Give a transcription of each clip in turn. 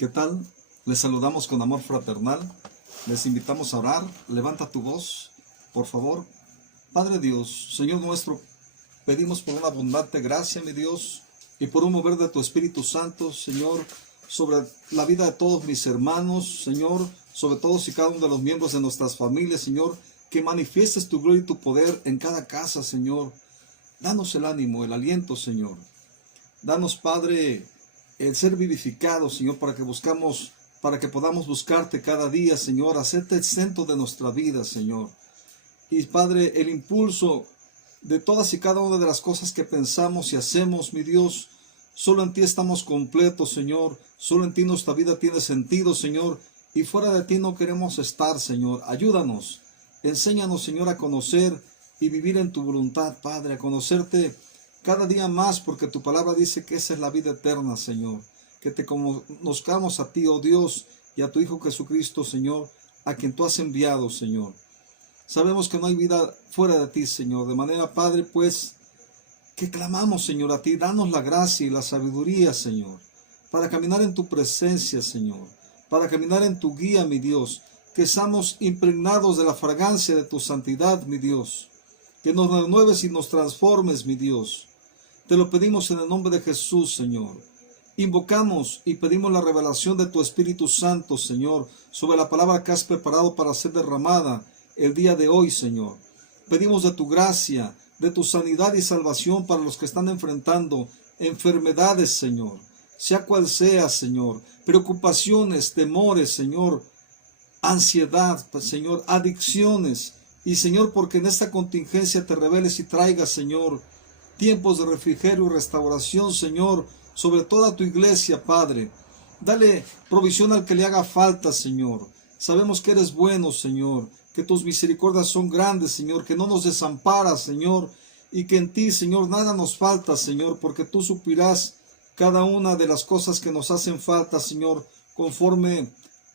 ¿Qué tal? Les saludamos con amor fraternal. Les invitamos a orar. Levanta tu voz, por favor. Padre Dios, Señor nuestro, pedimos por una abundante gracia, mi Dios, y por un mover de tu Espíritu Santo, Señor, sobre la vida de todos mis hermanos, Señor, sobre todos y cada uno de los miembros de nuestras familias, Señor, que manifiestes tu gloria y tu poder en cada casa, Señor. Danos el ánimo, el aliento, Señor. Danos, Padre, el ser vivificados, Señor, para que podamos buscarte cada día, Señor, hacerte el centro de nuestra vida, Señor. Y, Padre, el impulso de todas y cada una de las cosas que pensamos y hacemos, mi Dios, solo en ti estamos completos, Señor. Solo en ti nuestra vida tiene sentido, Señor, y fuera de ti no queremos estar, Señor. Ayúdanos, enséñanos, Señor, a conocer y vivir en tu voluntad, Padre, a conocerte cada día más, porque tu palabra dice que esa es la vida eterna, Señor. Que te conozcamos a ti, oh Dios, y a tu Hijo Jesucristo, Señor, a quien tú has enviado, Señor. Sabemos que no hay vida fuera de ti, Señor. De manera, Padre, pues, que clamamos, Señor, a ti. Danos la gracia y la sabiduría, Señor, para caminar en tu presencia, Señor. Para caminar en tu guía, mi Dios. Que seamos impregnados de la fragancia de tu santidad, mi Dios. Que nos renueves y nos transformes, mi Dios. Te lo pedimos en el nombre de Jesús, Señor. Invocamos y pedimos la revelación de tu Espíritu Santo, Señor, sobre la palabra que has preparado para ser derramada el día de hoy, Señor. Pedimos de tu gracia, de tu sanidad y salvación para los que están enfrentando enfermedades, Señor. Sea cual sea, Señor. Preocupaciones, temores, Señor. Ansiedad, Señor. Adicciones. Y, Señor, porque en esta contingencia te reveles y traigas, Señor, tiempos de refrigerio y restauración, Señor, sobre toda tu iglesia, Padre. Dale provisión al que le haga falta, Señor. Sabemos que eres bueno, Señor, que tus misericordias son grandes, Señor, que no nos desamparas, Señor, y que en ti, Señor, nada nos falta, Señor, porque tú suplirás cada una de las cosas que nos hacen falta, Señor, conforme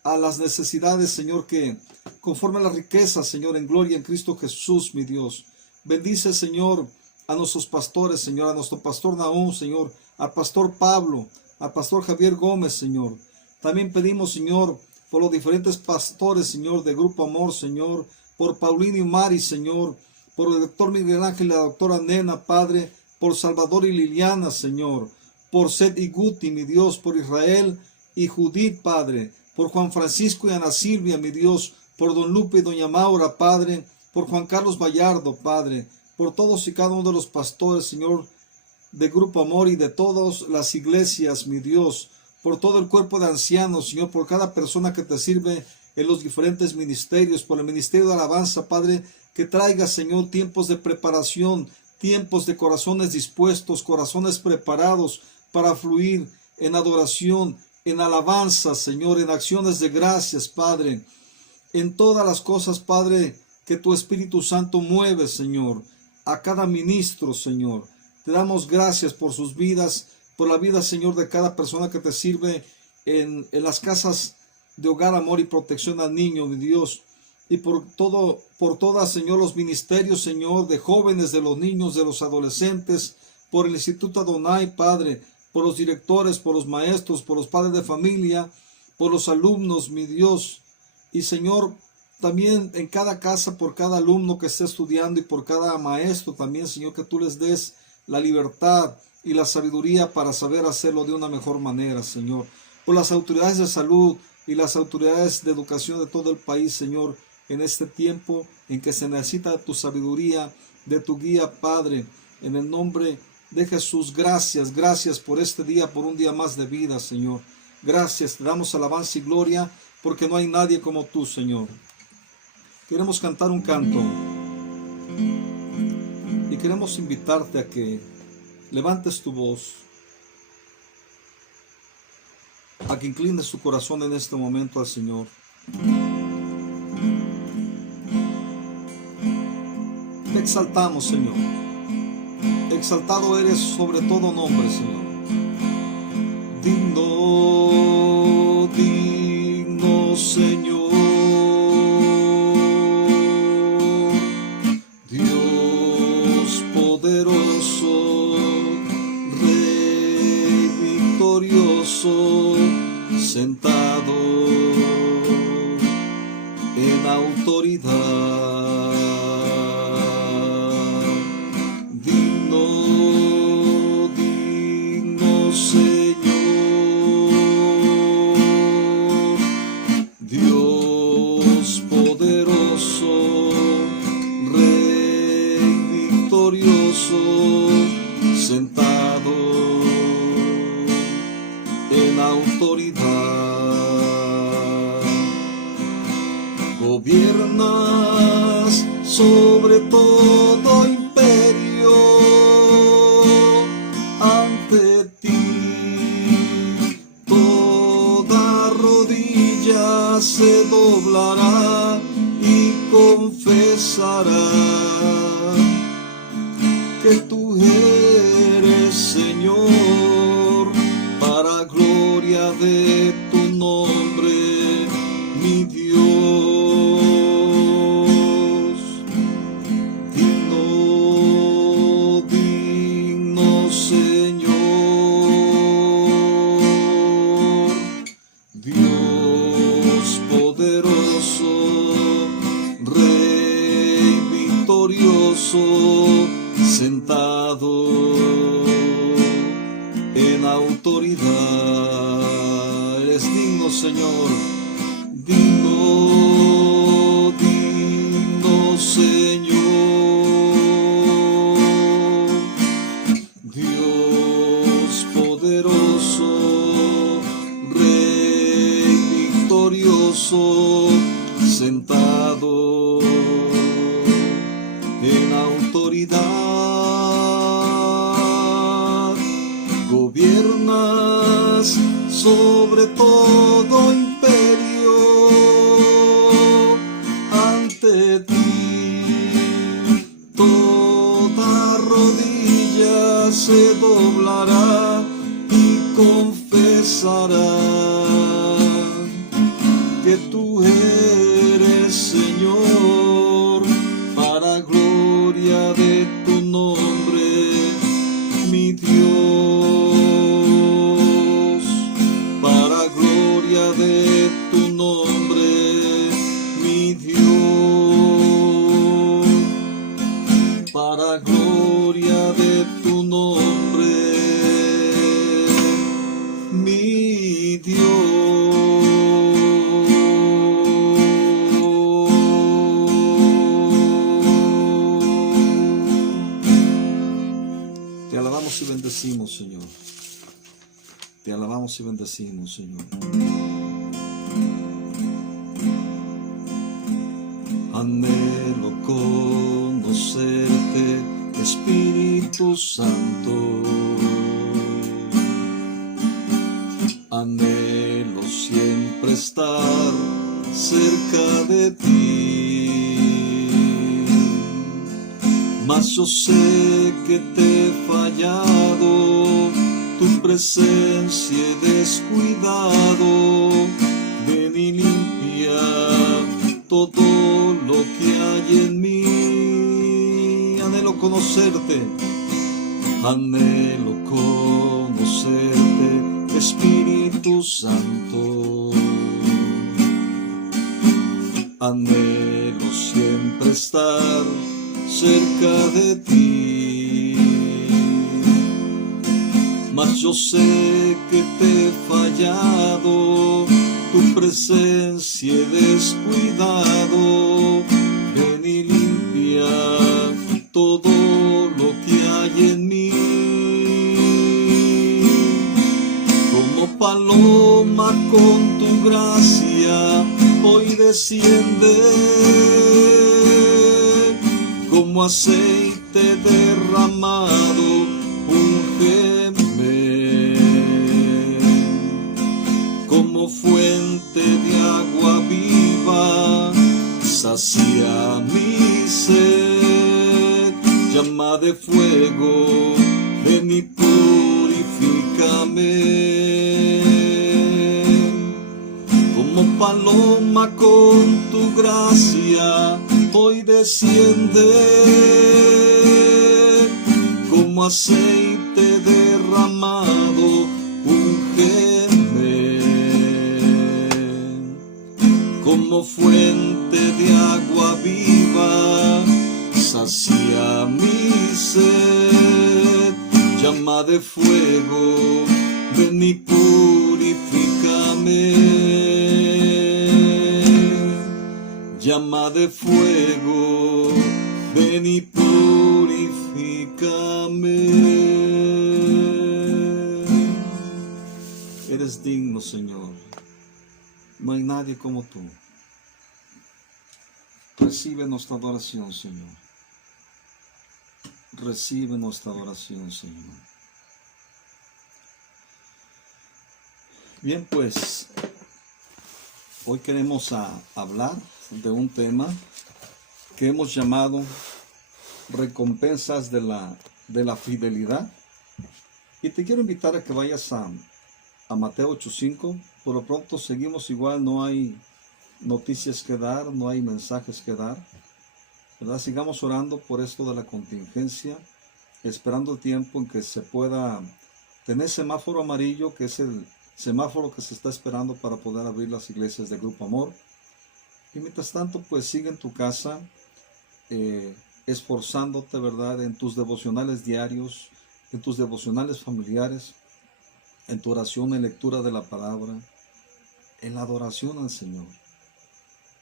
a las necesidades, Señor, conforme a las riquezas, Señor, en gloria en Cristo Jesús, mi Dios. Bendice, Señor, a nuestros pastores, Señor, a nuestro pastor Nahum, Señor, al pastor Pablo, al pastor Javier Gómez, Señor. También pedimos, Señor, por los diferentes pastores, Señor, de Grupo Amor, Señor, por Paulino y Mari, Señor, por el doctor Miguel Ángel y la doctora Nena, Padre, por Salvador y Liliana, Señor, por Seth y Guti, mi Dios, por Israel y Judith, Padre, por Juan Francisco y Ana Silvia, mi Dios, por Don Lupe y Doña Maura, Padre, por Juan Carlos Vallardo, Padre, por todos y cada uno de los pastores, Señor, de Grupo Amor y de todas las iglesias, mi Dios, por todo el cuerpo de ancianos, Señor, por cada persona que te sirve en los diferentes ministerios, por el ministerio de alabanza, Padre, que traiga, Señor, tiempos de preparación, tiempos de corazones dispuestos, corazones preparados para fluir en adoración, en alabanza, Señor, en acciones de gracias, Padre, en todas las cosas, Padre, que tu Espíritu Santo mueve, Señor, a cada ministro, Señor. Te damos gracias por sus vidas, por la vida, Señor, de cada persona que te sirve en las casas de hogar, amor y protección al niño, mi Dios. Y por todas, Señor, los ministerios, Señor, de jóvenes, de los niños, de los adolescentes, por el Instituto Adonai, Padre, por los directores, por los maestros, por los padres de familia, por los alumnos, mi Dios. Y, Señor, también en cada casa, por cada alumno que esté estudiando y por cada maestro también, Señor, que tú les des la libertad y la sabiduría para saber hacerlo de una mejor manera, Señor. Por las autoridades de salud y las autoridades de educación de todo el país, Señor, en este tiempo en que se necesita tu sabiduría, de tu guía, Padre, en el nombre de Jesús. Gracias, gracias por este día, por un día más de vida, Señor. Gracias, te damos alabanza y gloria, porque no hay nadie como tú, Señor. Queremos cantar un canto y queremos invitarte a que levantes tu voz, a que inclines tu corazón en este momento al Señor. Te exaltamos, Señor. Exaltado eres sobre todo nombre, Señor. Digno, digno, Señor. Dios poderoso, Rey victorioso, sentado en autoridad. Digno, digno Señor, Dios poderoso, Rey victorioso, sentado en autoridad. Gobiernas sobre todo imperio, ante ti toda rodilla se doblará y confesará que tú eres Señor, para gloria de tu nombre, mi Dios. Digno, digno Señor, Dios poderoso, Rey victorioso, sentado en autoridad. Eres digno, Señor, digno, digno Señor, Dios poderoso, Rey victorioso, sentado en autoridad. Gobiernas sobre todo imperio, ante ti toda rodilla se doblará y confesará que tú eres Señor, para gloria de tu nombre, mi Dios, para gloria de tu nombre, mi Dios, para gloria de tu nombre, mi Dios. Te alabamos y bendecimos, Señor. Te alabamos y bendecimos, Señor. Anhelo conocerte, Espíritu Santo. Anhelo siempre estar cerca de ti. Mas yo sé que te he fallado, tu presencia he descuidado. Ven y limpia todo lo que hay en mí. Anhelo conocerte, anhelo conocerte, Espíritu Santo. Anhelo siempre estar cerca de ti. Mas yo sé que te he fallado, tu presencia he descuidado. Ven y limpia todo lo que hay en mí. Como paloma con tu gracia hoy desciende, como aceite derramado, úngeme. Como fuente de agua viva, sacia mi sed. Llama de fuego, ven y purifícame. Como paloma con tu gracia hoy desciende, como aceite derramado, úngeme. como fuente de agua viva, sacia mi sed. Llama de fuego, ven y purifícame. Llama de fuego, ven y purifícame. Eres digno, Señor. No hay nadie como tú. Recibe nuestra adoración, Señor. Recibe nuestra adoración, Señor. Bien, pues, hoy queremos hablar de un tema que hemos llamado recompensas de la fidelidad. Y te quiero invitar a que vayas a Mateo 8:5. Por lo pronto seguimos igual, no hay noticias que dar, no hay mensajes que dar, ¿verdad? Sigamos orando por esto de la contingencia, esperando el tiempo en que se pueda tener semáforo amarillo, que es el semáforo que se está esperando para poder abrir las iglesias de Grupo Amor. Y mientras tanto, pues sigue en tu casa, esforzándote, ¿verdad?, en tus devocionales diarios, en tus devocionales familiares, en tu oración, en lectura de la palabra, en la adoración al Señor.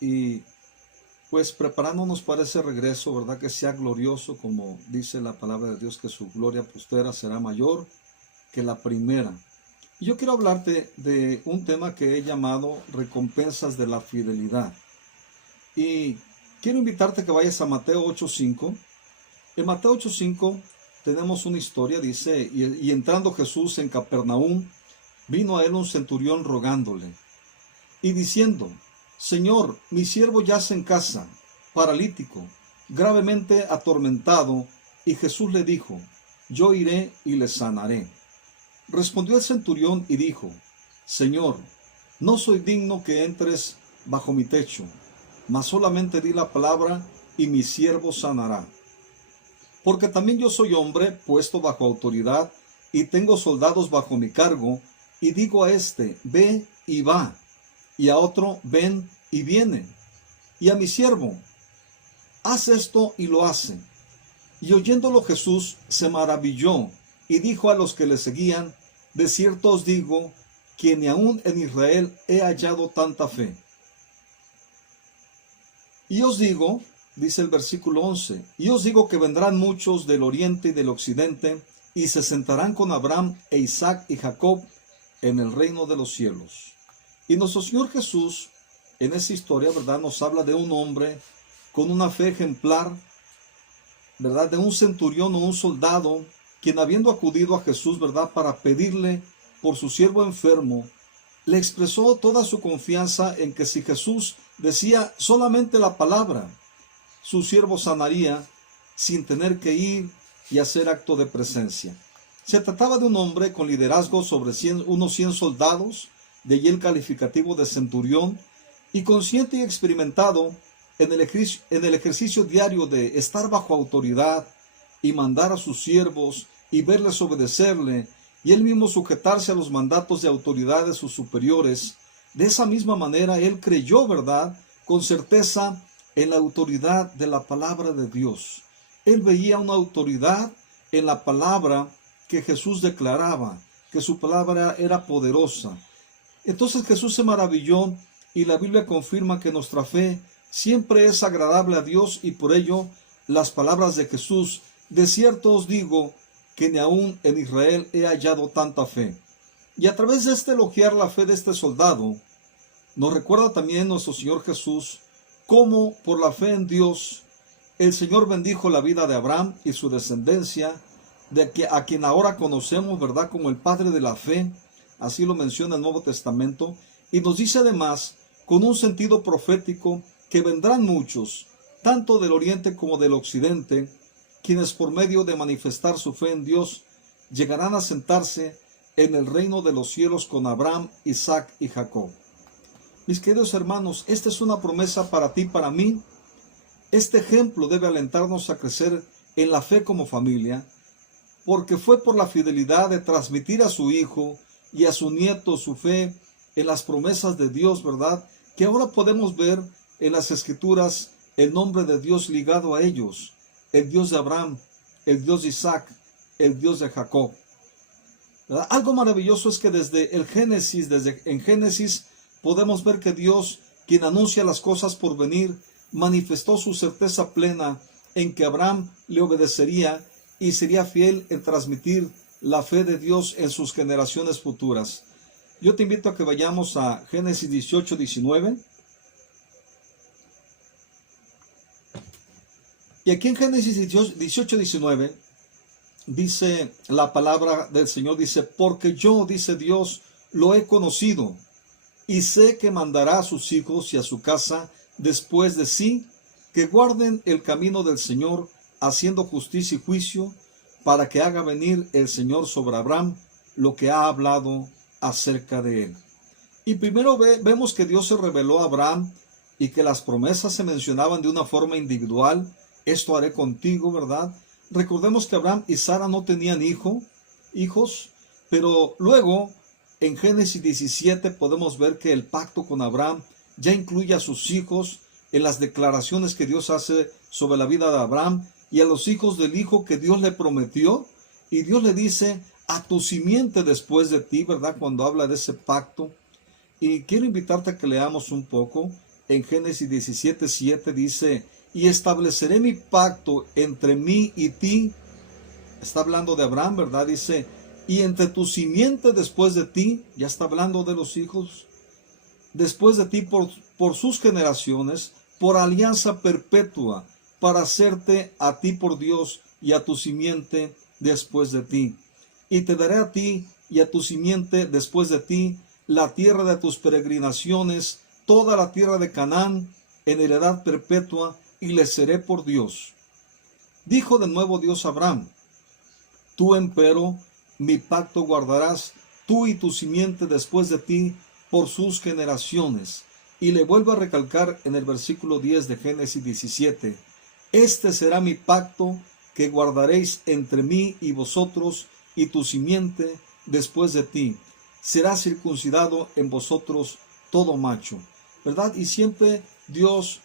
Y pues preparándonos para ese regreso, ¿verdad?, que sea glorioso, como dice la palabra de Dios, que su gloria postera será mayor que la primera. Y yo quiero hablarte de un tema que he llamado recompensas de la fidelidad. Y quiero invitarte a que vayas a Mateo 8:5. En Mateo 8:5 tenemos una historia, dice, y entrando Jesús en Capernaum, vino a él un centurión rogándole y diciendo: Señor, mi siervo yace en casa, paralítico, gravemente atormentado. Y Jesús le dijo: yo iré y le sanaré. Respondió el centurión y dijo: Señor, no soy digno que entres bajo mi techo, mas solamente di la palabra y mi siervo sanará. Porque también yo soy hombre puesto bajo autoridad y tengo soldados bajo mi cargo, y digo a este: ve y va, y a otro: ven y viene, y a mi siervo: haz esto, y lo hace. Y oyéndolo Jesús se maravilló y dijo a los que le seguían: de cierto os digo que ni aun en Israel he hallado tanta fe. Y os digo, dice el versículo 11, y os digo que vendrán muchos del oriente y del occidente, y se sentarán con Abraham e Isaac y Jacob en el reino de los cielos. Y nuestro Señor Jesús, en esa historia, ¿verdad?, nos habla de un hombre con una fe ejemplar, ¿verdad?, de un centurión o un soldado, quien habiendo acudido a Jesús, ¿verdad?, para pedirle por su siervo enfermo, le expresó toda su confianza en que si Jesús decía solamente la palabra, su siervo sanaría sin tener que ir y hacer acto de presencia. Se trataba de un hombre con liderazgo sobre unos 100 soldados, de allí el calificativo de centurión, y consciente y experimentado en el ejercicio diario de estar bajo autoridad y mandar a sus siervos y verles obedecerle, y él mismo sujetarse a los mandatos de autoridad de sus superiores. De esa misma manera él creyó, ¿verdad?, con certeza en la autoridad de la palabra de Dios. Él veía una autoridad en la palabra que Jesús declaraba, que su palabra era poderosa. Entonces Jesús se maravilló, y la Biblia confirma que nuestra fe siempre es agradable a Dios, y por ello las palabras de Jesús: de cierto os digo que ni aun en Israel he hallado tanta fe. Y a través de este elogiar la fe de este soldado, nos recuerda también nuestro Señor Jesús cómo por la fe en Dios el Señor bendijo la vida de Abraham y su descendencia, a quien ahora conocemos, ¿verdad?, como el Padre de la fe. Así lo menciona el Nuevo Testamento, y nos dice además, con un sentido profético, que vendrán muchos, tanto del oriente como del occidente, quienes por medio de manifestar su fe en Dios llegarán a sentarse en el reino de los cielos con Abraham, Isaac y Jacob. Mis queridos hermanos, esta es una promesa para ti y para mí. Este ejemplo debe alentarnos a crecer en la fe como familia, porque fue por la fidelidad de transmitir a su hijo y a su nieto su fe en las promesas de Dios, ¿verdad?, que ahora podemos ver en las Escrituras el nombre de Dios ligado a ellos, el Dios de Abraham, el Dios de Isaac, el Dios de Jacob. ¿Verdad? Algo maravilloso es que desde en Génesis podemos ver que Dios, quien anuncia las cosas por venir, manifestó su certeza plena en que Abraham le obedecería y sería fiel en transmitir la fe de Dios en sus generaciones futuras. Yo te invito a que vayamos a Génesis 18, 19. Y aquí en Génesis 18, 19, dice la palabra del Señor, dice, porque yo, dice Dios, lo he conocido, y sé que mandará a sus hijos y a su casa después de sí, que guarden el camino del Señor, haciendo justicia y juicio, para que haga venir el Señor sobre Abraham lo que ha hablado acerca de él. Y primero vemos que Dios se reveló a Abraham y que las promesas se mencionaban de una forma individual. Esto haré contigo, ¿verdad? Recordemos que Abraham y Sara no tenían hijos, pero luego en Génesis 17 podemos ver que el pacto con Abraham ya incluye a sus hijos en las declaraciones que Dios hace sobre la vida de Abraham y a los hijos del hijo que Dios le prometió. Y Dios le dice, a tu simiente después de ti, ¿verdad? Cuando habla de ese pacto. Y quiero invitarte a que leamos un poco. En Génesis 17, 7 dice, y estableceré mi pacto entre mí y ti. Está hablando de Abraham, ¿verdad? Dice, y entre tu simiente después de ti, ya está hablando de los hijos, después de ti por sus generaciones, por alianza perpetua, para hacerte a ti por Dios y a tu simiente después de ti. Y te daré a ti y a tu simiente después de ti la tierra de tus peregrinaciones, toda la tierra de Canaán, en heredad perpetua, y les seré por Dios. Dijo de nuevo Dios a Abraham, tú empero mi pacto guardarás, tú y tu simiente después de ti, por sus generaciones. Y le vuelvo a recalcar en el versículo 10 de Génesis 17, este será mi pacto que guardaréis entre mí y vosotros, y tu simiente después de ti. Será circuncidado en vosotros todo macho. ¿Verdad? Y siempre Dios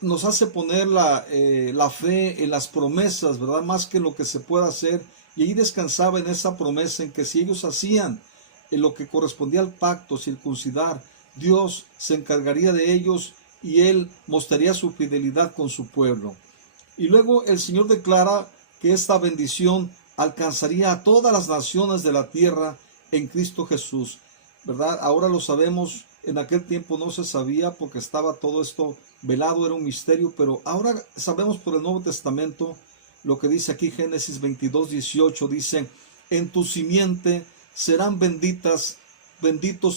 nos hace poner la fe en las promesas, ¿verdad? Más que en lo que se pueda hacer. Y ahí descansaba en esa promesa en que si ellos hacían en lo que correspondía al pacto, circuncidar, Dios se encargaría de ellos y Él mostraría su fidelidad con su pueblo. Y luego el Señor declara que esta bendición alcanzaría a todas las naciones de la tierra en Cristo Jesús, ¿verdad? Ahora lo sabemos, en aquel tiempo no se sabía porque estaba todo esto velado, era un misterio, pero ahora sabemos por el Nuevo Testamento lo que dice aquí Génesis 22, 18, dice, en tu simiente serán benditos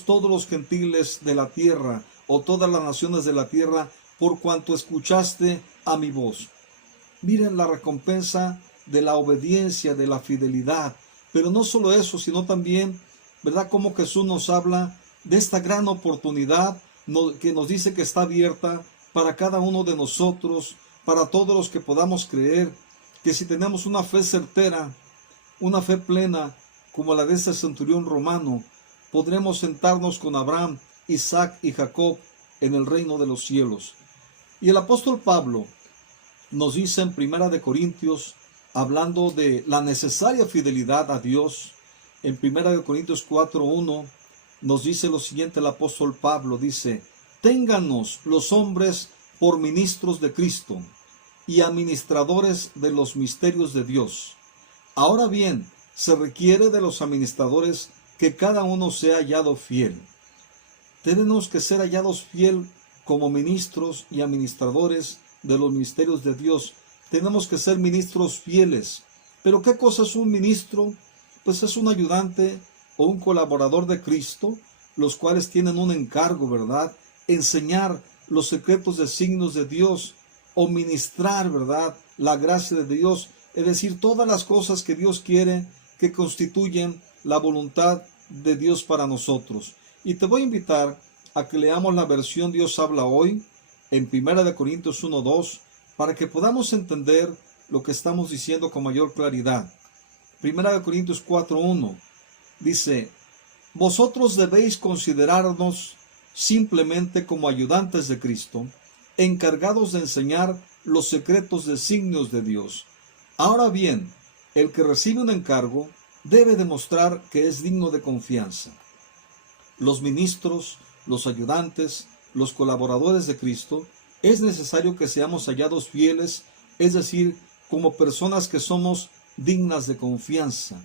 todos los gentiles de la tierra, o todas las naciones de la tierra, por cuanto escuchaste a mi voz. Miren la recompensa de la obediencia, de la fidelidad. Pero no solo eso, sino también, ¿verdad? Como Jesús nos habla de esta gran oportunidad que nos dice que está abierta para cada uno de nosotros, para todos los que podamos creer, que si tenemos una fe certera, una fe plena, como la de ese centurión romano, podremos sentarnos con Abraham, Isaac y Jacob en el reino de los cielos. Y el apóstol Pablo nos dice en 1 Corintios, hablando de la necesaria fidelidad a Dios, en 1 Corintios 4:1, nos dice lo siguiente el apóstol Pablo, dice, téngannos los hombres por ministros de Cristo y administradores de los misterios de Dios. Ahora bien, se requiere de los administradores que cada uno sea hallado fiel. Tenemos que ser hallados fiel como ministros y administradores de los misterios de Dios. Tenemos que ser ministros fieles. ¿Pero qué cosa es un ministro? Pues es un ayudante o un colaborador de Cristo, los cuales tienen un encargo, ¿verdad? Enseñar los secretos designios de Dios o ministrar, ¿verdad? La gracia de Dios, es decir, todas las cosas que Dios quiere que constituyen la voluntad de Dios para nosotros. Y te voy a invitar a que leamos la versión Dios habla hoy en 1 Corintios 1:2 para que podamos entender lo que estamos diciendo con mayor claridad. 1 Corintios 4:1 dice, vosotros debéis considerarnos simplemente como ayudantes de Cristo, encargados de enseñar los secretos designios de Dios. Ahora bien, el que recibe un encargo debe demostrar que es digno de confianza. Los ministros, los ayudantes, los colaboradores de Cristo, es necesario que seamos hallados fieles, es decir, como personas que somos dignas de confianza.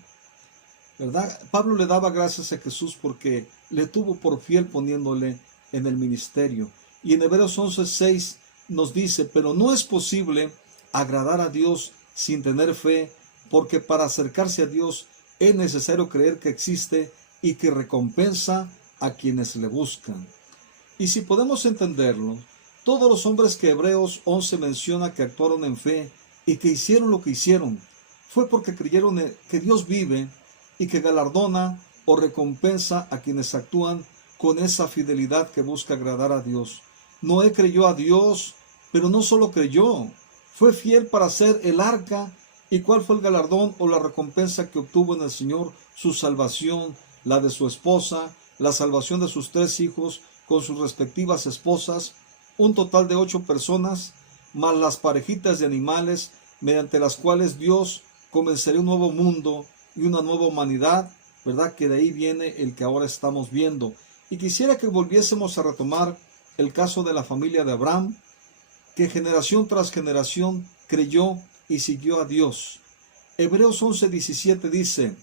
¿Verdad? Pablo le daba gracias a Jesús porque le tuvo por fiel poniéndole en el ministerio. Y en Hebreos 11:6 nos dice, pero no es posible agradar a Dios sin tener fe, porque para acercarse a Dios es necesario creer que existe y que recompensa a quienes le buscan. Y si podemos entenderlo, todos los hombres que Hebreos 11 menciona que actuaron en fe y que hicieron lo que hicieron, fue porque creyeron que Dios vive y que galardona o recompensa a quienes actúan con esa fidelidad que busca agradar a Dios. Noé creyó a Dios, pero no solo creyó, fue fiel para hacer el arca. ¿Y cuál fue el galardón o la recompensa que obtuvo en el Señor? Su salvación, la de su esposa, la salvación de sus 3 hijos con sus respectivas esposas, un total de 8 personas, más las parejitas de animales, mediante las cuales Dios comenzaría un nuevo mundo y una nueva humanidad, ¿verdad? Que de ahí viene el que ahora estamos viendo. Y quisiera que volviésemos a retomar el caso de la familia de Abraham, que generación tras generación creyó y siguió a Dios. Hebreos 11:17 dice,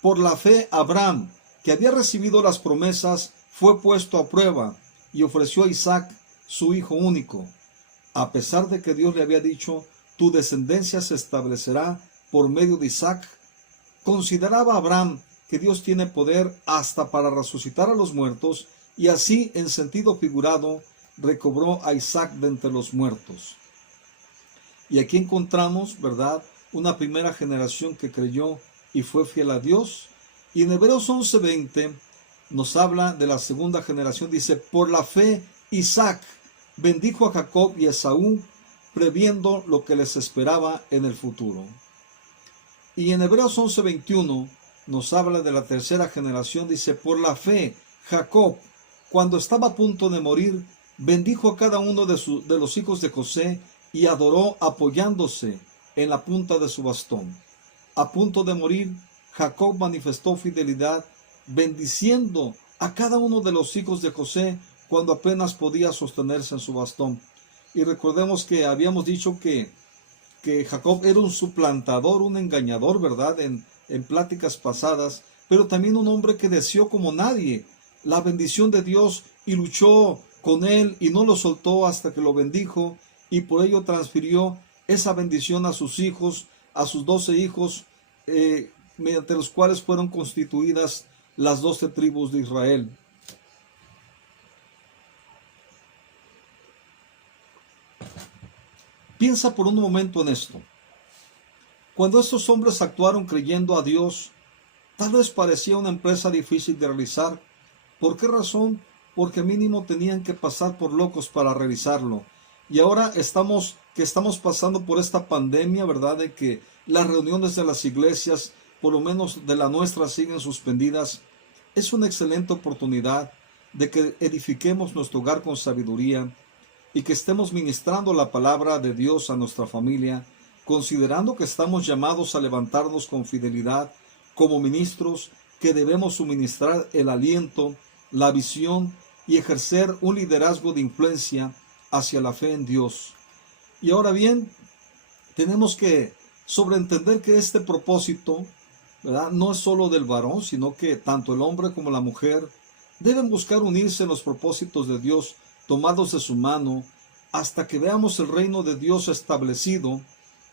por la fe Abraham, que había recibido las promesas, fue puesto a prueba y ofreció a Isaac, su hijo único, a pesar de que Dios le había dicho, tu descendencia se establecerá por medio de Isaac. Consideraba Abraham que Dios tiene poder hasta para resucitar a los muertos, y así, en sentido figurado, recobró a Isaac de entre los muertos. Y aquí encontramos, ¿verdad?, una primera generación que creyó y fue fiel a Dios. Y en Hebreos 11:20 nos habla de la segunda generación. Dice, por la fe Isaac bendijo a Jacob y a Esaú, previendo lo que les esperaba en el futuro. Y en Hebreos 11:21 nos habla de la tercera generación. Dice, por la fe Jacob, cuando estaba a punto de morir, bendijo a cada uno de los hijos de José y adoró apoyándose en la punta de su bastón. A punto de morir, Jacob manifestó fidelidad, bendiciendo a cada uno de los hijos de José cuando apenas podía sostenerse en su bastón. Y recordemos que habíamos dicho que Jacob era un suplantador, un engañador, ¿verdad? En pláticas pasadas, pero también un hombre que deseó como nadie la bendición de Dios y luchó con él y no lo soltó hasta que lo bendijo, y por ello transfirió esa bendición a sus hijos, a sus 12 hijos, mediante los cuales fueron constituidas las 12 tribus de Israel. Piensa por un momento en esto. Cuando estos hombres actuaron creyendo a Dios, tal vez parecía una empresa difícil de realizar. ¿Por qué razón? Porque mínimo tenían que pasar por locos para realizarlo. Y ahora estamos pasando por esta pandemia, ¿verdad? De que las reuniones de las iglesias, por lo menos de la nuestra, siguen suspendidas. Es una excelente oportunidad de que edifiquemos nuestro hogar con sabiduría y que estemos ministrando la palabra de Dios a nuestra familia, considerando que estamos llamados a levantarnos con fidelidad como ministros que debemos suministrar el aliento, la visión y ejercer un liderazgo de influencia hacia la fe en Dios. Y ahora bien, tenemos que sobreentender que este propósito, ¿verdad?, no es solo del varón, sino que tanto el hombre como la mujer deben buscar unirse en los propósitos de Dios, tomados de su mano, hasta que veamos el reino de Dios establecido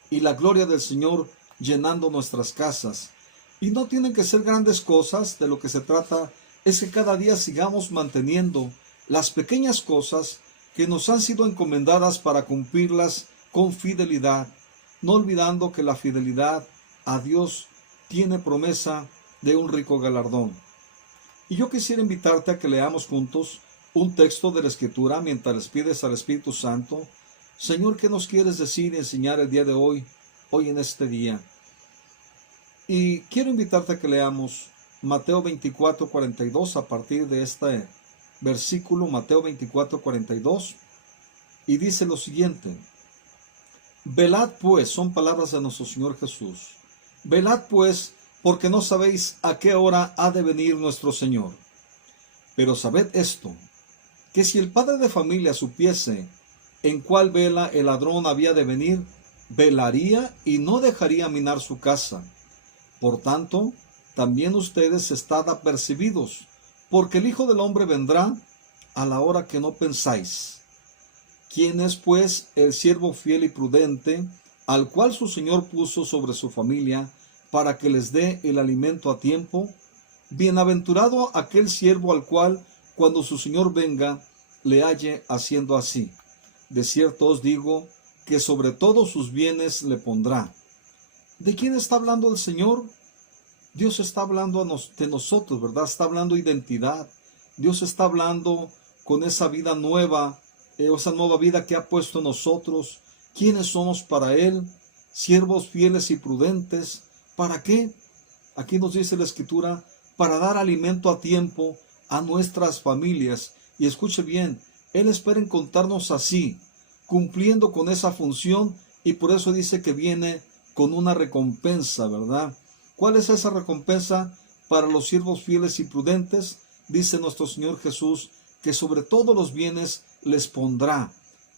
y la gloria del Señor llenando nuestras casas. Y no tienen que ser grandes cosas, de lo que se trata es que cada día sigamos manteniendo las pequeñas cosas que nos han sido encomendadas para cumplirlas con fidelidad, no olvidando que la fidelidad a Dios tiene promesa de un rico galardón. Y yo quisiera invitarte a que leamos juntos un texto de la Escritura mientras les pides al Espíritu Santo, Señor, ¿qué nos quieres decir y enseñar el día de hoy en este día? Y quiero invitarte a que leamos Mateo 24:42 a partir de versículo Mateo 24:42, y dice lo siguiente: velad pues, son palabras de nuestro Señor Jesús, velad pues, porque no sabéis a qué hora ha de venir nuestro Señor. Pero sabed esto, que si el padre de familia supiese en cuál vela el ladrón había de venir, velaría y no dejaría minar su casa. Por tanto, también ustedes estad apercibidos, porque el Hijo del Hombre vendrá a la hora que no pensáis. ¿Quién es pues el siervo fiel y prudente, al cual su Señor puso sobre su familia, para que les dé el alimento a tiempo? Bienaventurado aquel siervo al cual, cuando su Señor venga, le halle haciendo así. De cierto os digo, que sobre todos sus bienes le pondrá. ¿De quién está hablando el Señor? Dios está hablando de nosotros, ¿verdad? Está hablando de identidad. Dios está hablando con esa vida nueva, esa nueva vida que ha puesto en nosotros. ¿Quiénes somos para Él? Siervos fieles y prudentes. ¿Para qué? Aquí nos dice la Escritura, para dar alimento a tiempo a nuestras familias. Y escuche bien, Él espera encontrarnos así, cumpliendo con esa función, y por eso dice que viene con una recompensa, ¿verdad? ¿Cuál es esa recompensa para los siervos fieles y prudentes? Dice nuestro Señor Jesús, que sobre todos los bienes les pondrá,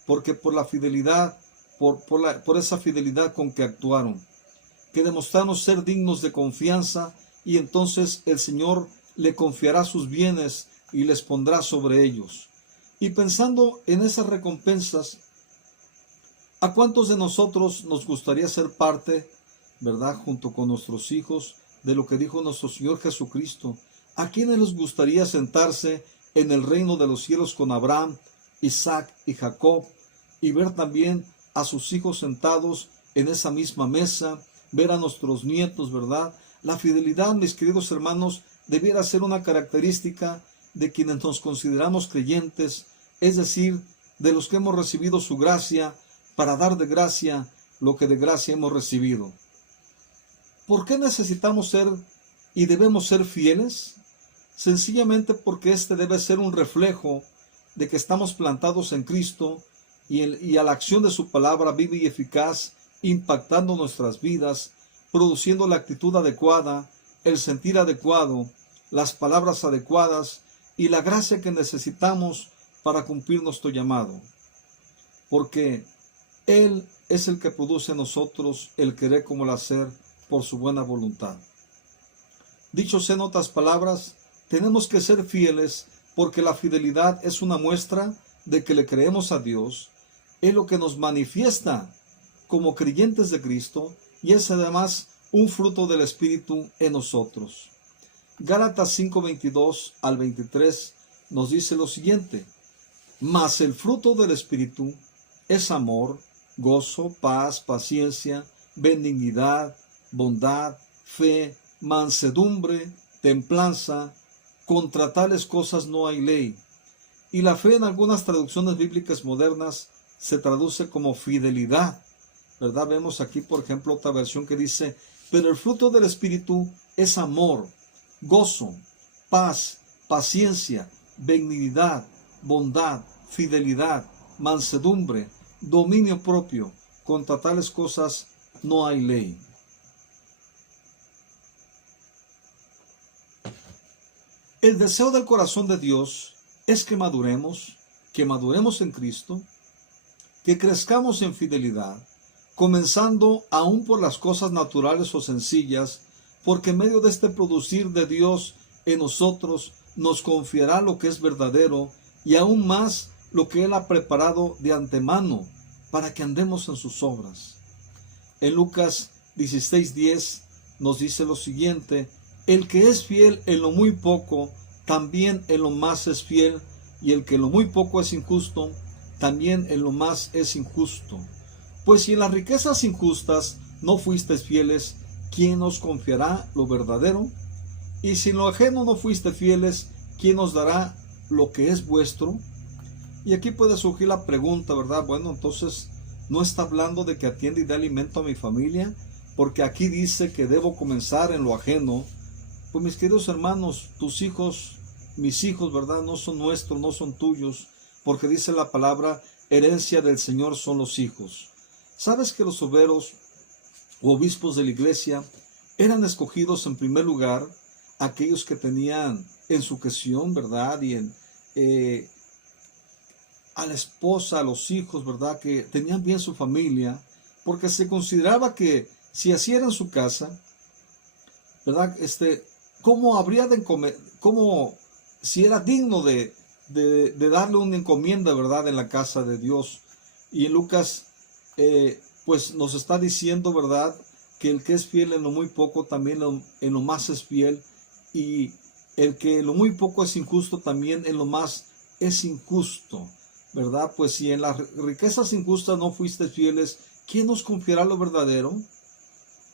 porque por la fidelidad, por esa fidelidad con que actuaron, que demostraron ser dignos de confianza, y entonces el Señor le confiará sus bienes y les pondrá sobre ellos. Y pensando en esas recompensas, ¿a cuántos de nosotros nos gustaría ser parte, verdad, junto con nuestros hijos, de lo que dijo nuestro Señor Jesucristo? ¿A quiénes les gustaría sentarse en el reino de los cielos con Abraham, Isaac y Jacob, y ver también a sus hijos sentados en esa misma mesa, ver a nuestros nietos, verdad? La fidelidad, mis queridos hermanos, debiera ser una característica de quienes nos consideramos creyentes, es decir, de los que hemos recibido su gracia, para dar de gracia lo que de gracia hemos recibido. ¿Por qué necesitamos ser y debemos ser fieles? Sencillamente porque este debe ser un reflejo de que estamos plantados en Cristo y a la acción de su palabra viva y eficaz, impactando nuestras vidas, produciendo la actitud adecuada, el sentir adecuado, las palabras adecuadas y la gracia que necesitamos para cumplir nuestro llamado. Porque Él es el que produce en nosotros el querer como el hacer por su buena voluntad. Dichos en otras palabras, tenemos que ser fieles porque la fidelidad es una muestra de que le creemos a Dios, es lo que nos manifiesta como creyentes de Cristo y es además un fruto del Espíritu en nosotros. Gálatas 5:22 al 23 nos dice lo siguiente: mas el fruto del Espíritu es amor, gozo, paz, paciencia, benignidad, bondad, fe, mansedumbre, templanza. Contra tales cosas no hay ley. Y la fe en algunas traducciones bíblicas modernas se traduce como fidelidad, ¿verdad? Vemos aquí, por ejemplo, otra versión que dice: pero el fruto del Espíritu es amor, gozo, paz, paciencia, benignidad, bondad, fidelidad, mansedumbre, dominio propio. Contra tales cosas no hay ley. El deseo del corazón de Dios es que maduremos en Cristo, que crezcamos en fidelidad, comenzando aún por las cosas naturales o sencillas, porque en medio de este producir de Dios en nosotros nos confiará lo que es verdadero y aún más lo que Él ha preparado de antemano para que andemos en sus obras. En Lucas 16:10 nos dice lo siguiente: el que es fiel en lo muy poco, también en lo más es fiel, y el que en lo muy poco es injusto, también en lo más es injusto. Pues si en las riquezas injustas no fuisteis fieles, ¿quién os confiará lo verdadero? Y si en lo ajeno no fuisteis fieles, ¿quién os dará lo que es vuestro? Y aquí puede surgir la pregunta, ¿verdad? Bueno, entonces, ¿no está hablando de que atiende y dé alimento a mi familia? Porque aquí dice que debo comenzar en lo ajeno. Pues mis queridos hermanos, tus hijos mis hijos, ¿verdad? No son nuestros, no son tuyos, porque dice la palabra, herencia del Señor son los hijos. ¿Sabes que los obreros o obispos de la iglesia eran escogidos en primer lugar aquellos que tenían en su sujeción, ¿verdad? Y a la esposa, a los hijos, ¿verdad? Que tenían bien su familia, porque se consideraba que si así era en su casa, ¿verdad? ¿Cómo habría de comer? ¿Cómo, si era digno de darle una encomienda, ¿verdad? En la casa de Dios. Y en Lucas, pues nos está diciendo, ¿verdad? Que el que es fiel en lo muy poco, también en lo más es fiel. Y el que en lo muy poco es injusto, también en lo más es injusto, ¿verdad? Pues si en las riquezas injustas no fuiste fieles, ¿quién nos confiará lo verdadero?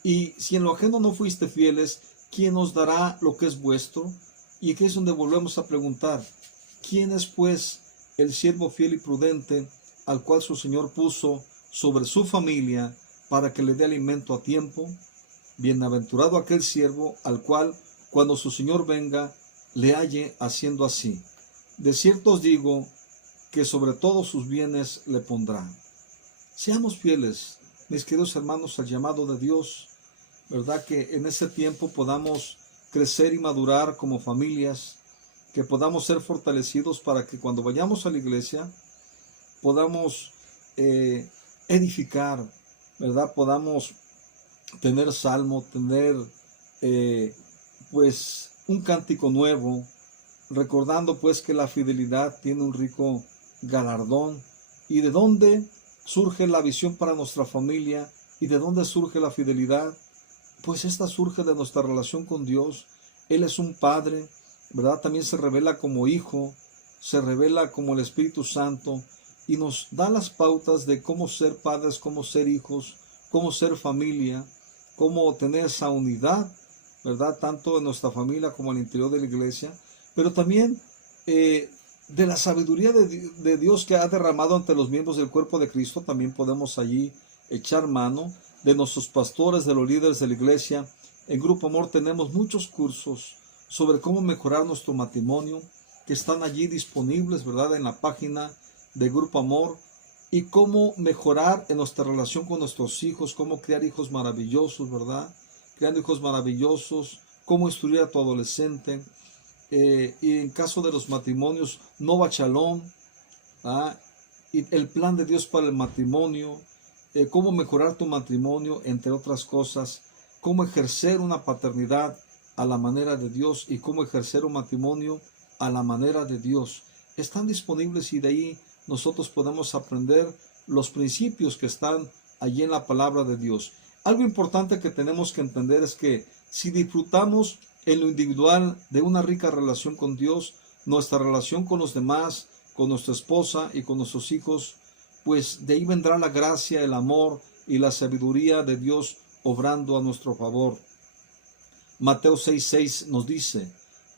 Y si en lo ajeno no fuiste fieles, ¿quién os dará lo que es vuestro? Y aquí es donde volvemos a preguntar, ¿quién es pues el siervo fiel y prudente al cual su Señor puso sobre su familia para que le dé alimento a tiempo? Bienaventurado aquel siervo al cual, cuando su Señor venga, le halle haciendo así. De cierto os digo que sobre todos sus bienes le pondrá. Seamos fieles, mis queridos hermanos, al llamado de Dios, ¿verdad? Que en ese tiempo podamos crecer y madurar como familias, que podamos ser fortalecidos para que cuando vayamos a la iglesia podamos edificar, ¿verdad? Podamos tener salmo, tener pues un cántico nuevo, recordando pues que la fidelidad tiene un rico galardón. ¿Y de dónde surge la visión para nuestra familia? ¿Y de dónde surge la fidelidad? Pues esta surge de nuestra relación con Dios. Él es un Padre, ¿verdad? También se revela como Hijo, se revela como el Espíritu Santo y nos da las pautas de cómo ser padres, cómo ser hijos, cómo ser familia, cómo tener esa unidad, ¿verdad? Tanto en nuestra familia como en el interior de la iglesia, pero también de la sabiduría de Dios que ha derramado ante los miembros del cuerpo de Cristo. También podemos allí echar mano de nuestros pastores, de los líderes de la iglesia. En Grupo Amor tenemos muchos cursos sobre cómo mejorar nuestro matrimonio, que están allí disponibles, ¿verdad? En la página de Grupo Amor, y cómo mejorar en nuestra relación con nuestros hijos, cómo crear hijos maravillosos, ¿verdad? Creando hijos maravillosos, cómo instruir a tu adolescente, y en caso de los matrimonios, Nova Shalom, y el plan de Dios para el matrimonio, cómo mejorar tu matrimonio, entre otras cosas, cómo ejercer una paternidad a la manera de Dios y cómo ejercer un matrimonio a la manera de Dios. Están disponibles y de ahí nosotros podemos aprender los principios que están allí en la palabra de Dios. Algo importante que tenemos que entender es que si disfrutamos en lo individual de una rica relación con Dios, nuestra relación con los demás, con nuestra esposa y con nuestros hijos, pues de ahí vendrá la gracia, el amor y la sabiduría de Dios obrando a nuestro favor. Mateo 6:6 nos dice,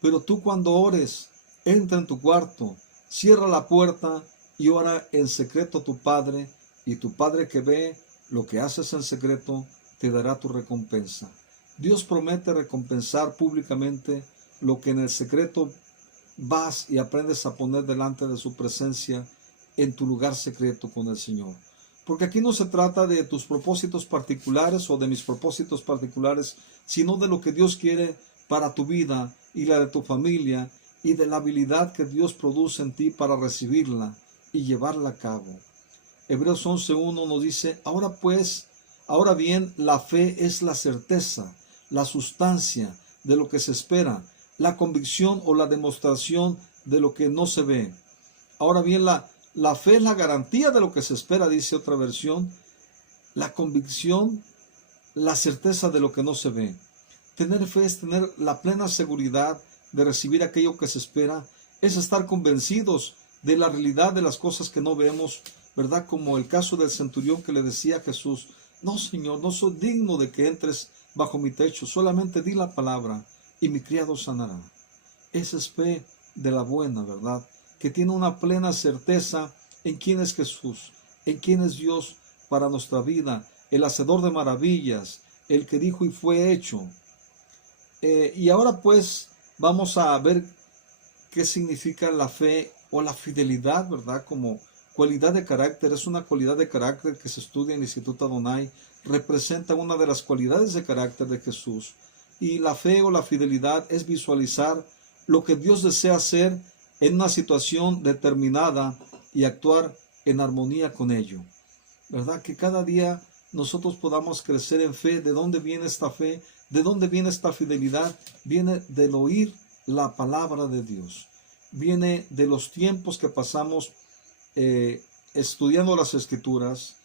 pero tú cuando ores, entra en tu cuarto, cierra la puerta y ora en secreto a tu Padre, y tu Padre que ve lo que haces en secreto, te dará tu recompensa. Dios promete recompensar públicamente lo que en el secreto vas y aprendes a poner delante de su presencia en tu lugar secreto con el Señor. Porque aquí no se trata de tus propósitos particulares o de mis propósitos particulares, sino de lo que Dios quiere para tu vida y la de tu familia, y de la habilidad que Dios produce en ti para recibirla y llevarla a cabo. Hebreos 11:1 nos dice, ahora bien, la fe es la certeza, la sustancia de lo que se espera, la convicción o la demostración de lo que no se ve. Ahora bien, la fe es la garantía de lo que se espera, dice otra versión, la convicción, la certeza de lo que no se ve. Tener fe es tener la plena seguridad de recibir aquello que se espera, es estar convencidos de la realidad de las cosas que no vemos, ¿verdad? Como el caso del centurión que le decía a Jesús, no, Señor, no soy digno de que entres bajo mi techo, solamente di la palabra y mi criado sanará. Esa es fe de la buena, ¿verdad? Que tiene una plena certeza en quién es Jesús, en quién es Dios para nuestra vida, el hacedor de maravillas, el que dijo y fue hecho. Y ahora pues vamos a ver qué significa la fe o la fidelidad, ¿verdad? Como cualidad de carácter, es una cualidad de carácter que se estudia en el Instituto Adonai, representa una de las cualidades de carácter de Jesús. Y la fe o la fidelidad es visualizar lo que Dios desea hacer en una situación determinada y actuar en armonía con ello, ¿verdad? Que cada día nosotros podamos crecer en fe. ¿De dónde viene esta fe? ¿De dónde viene esta fidelidad? Viene del oír la palabra de Dios. Viene de los tiempos que pasamos estudiando las Escrituras,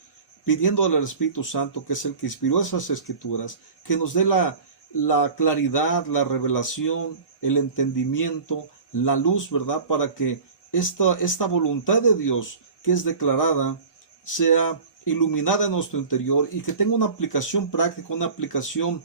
pidiéndole al Espíritu Santo, que es el que inspiró esas Escrituras, que nos dé la claridad, la revelación, el entendimiento, la luz, ¿verdad? Para que esta voluntad de Dios que es declarada sea iluminada en nuestro interior y que tenga una aplicación práctica, una aplicación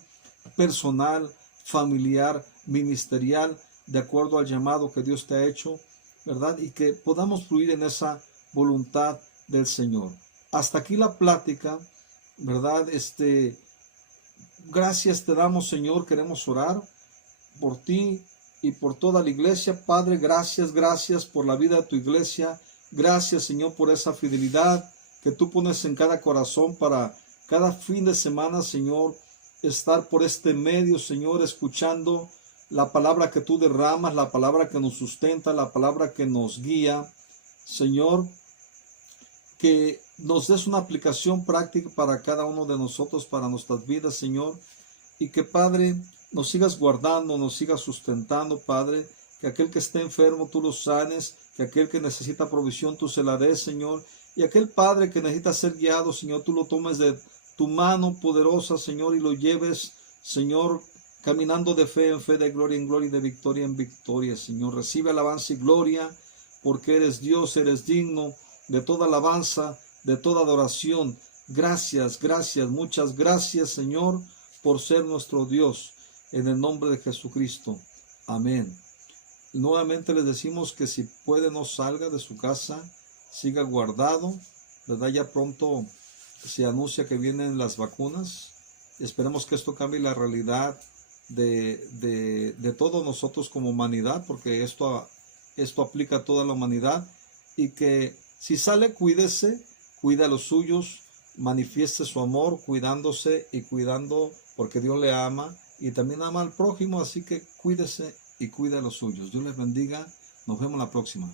personal, familiar, ministerial, de acuerdo al llamado que Dios te ha hecho, ¿verdad? Y que podamos fluir en esa voluntad del Señor. Hasta aquí la plática, ¿verdad? Gracias te damos, Señor. Queremos orar por ti y por toda la iglesia. Padre, gracias por la vida de tu iglesia. Gracias, Señor, por esa fidelidad que tú pones en cada corazón para cada fin de semana, Señor, estar por este medio, Señor, escuchando la palabra que tú derramas, la palabra que nos sustenta, la palabra que nos guía. Señor, que nos des una aplicación práctica para cada uno de nosotros, para nuestras vidas, Señor, y que, Padre, nos sigas guardando, nos sigas sustentando, Padre, que aquel que esté enfermo tú lo sanes, que aquel que necesita provisión tú se la des, Señor, y aquel Padre que necesita ser guiado, Señor, tú lo tomes de tu mano poderosa, Señor, y lo lleves, Señor, caminando de fe en fe, de gloria en gloria y de victoria en victoria, Señor. Recibe alabanza y gloria, porque eres Dios, eres digno de toda alabanza, de toda adoración. Gracias, muchas gracias, Señor, por ser nuestro Dios, en el nombre de Jesucristo. Amén. Nuevamente les decimos que si puede no salga de su casa, siga guardado, ¿verdad? Ya pronto se anuncia que vienen las vacunas. Esperemos que esto cambie la realidad de todos nosotros como humanidad, porque esto aplica a toda la humanidad, y que si sale, cuídese, cuida a los suyos, manifieste su amor, cuidándose y cuidando, porque Dios le ama y también ama al prójimo, así que cuídese y cuida a los suyos. Dios les bendiga, nos vemos la próxima.